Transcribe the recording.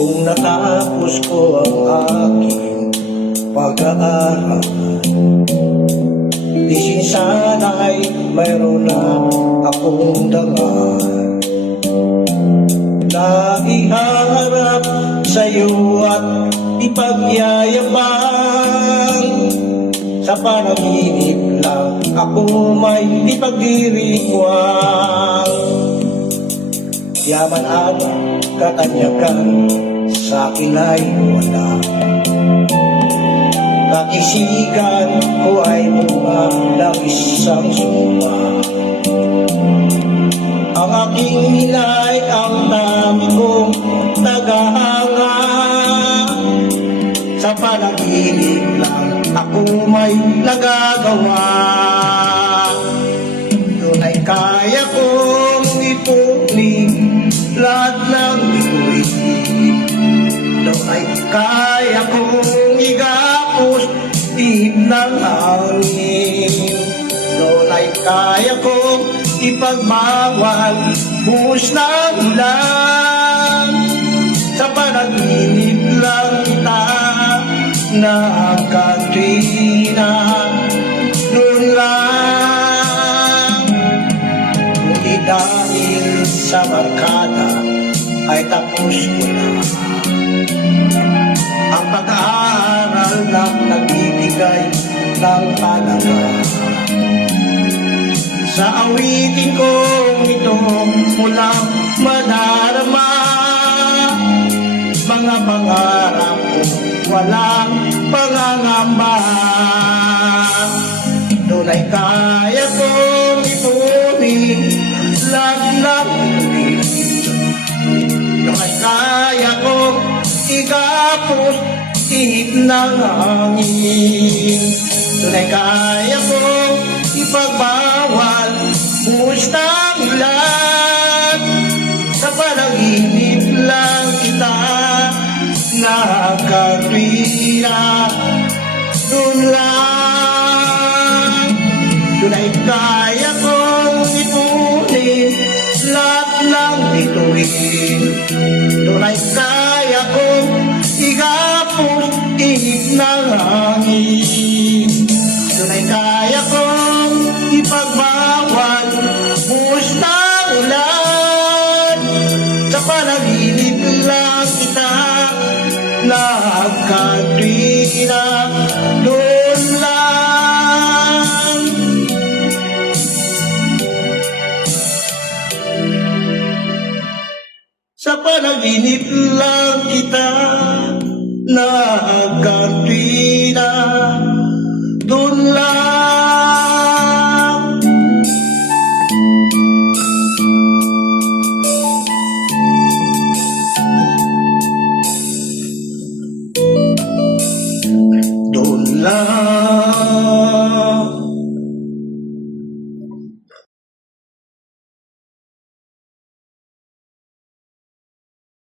Kung natapos ko ang aking pag-aaral, di sana'y mayroon na akong dangal na iharap sa'yo at ipagyayabang. Sa panaginip lang ako may ipagdiriwang. Yaman at katanyagan sa'kin ay wala. Kakisigan ko ay bunga ng isang sumpa. Ang aking nilay ang dami kong tagahanga. Sa panaginip lang ako may nagagawa. Doon ay kaya kong ipunin lahat ng bituin. Doon ay kaya kong igapos tihip ng hangin. Doon ay kaya kong ipagbawal buhos ng ulan. Sa panaginip lang kita nakatrina. Doon lang, hindi dahil sa barkada ay tapos ko na ang pag-aaral na nagbibigay ng halaga. Sa awitin kong ito mulang madarama, mga pangarap ko walang pangangamba. Doon ay kaya kong ipunin lahat ng bituin. Doon ay kaya kong igapos tihip ng hangin. Doon ay kaya kong ipagbawal buhos ng ulan. Sa panaginip lang kita nakatwira. Doon lang, doon ay kaya kong ipunin lahat ng bituin. Doon ay kaya kong igapos tihip ng hangin. Doon ay kaya kong ipagbawal buhos ng ulan. Sa panaginip lang kita nakatwira. Doon lang. Sa panaginip lang kita nakatwira. Doon lang. Doon lang.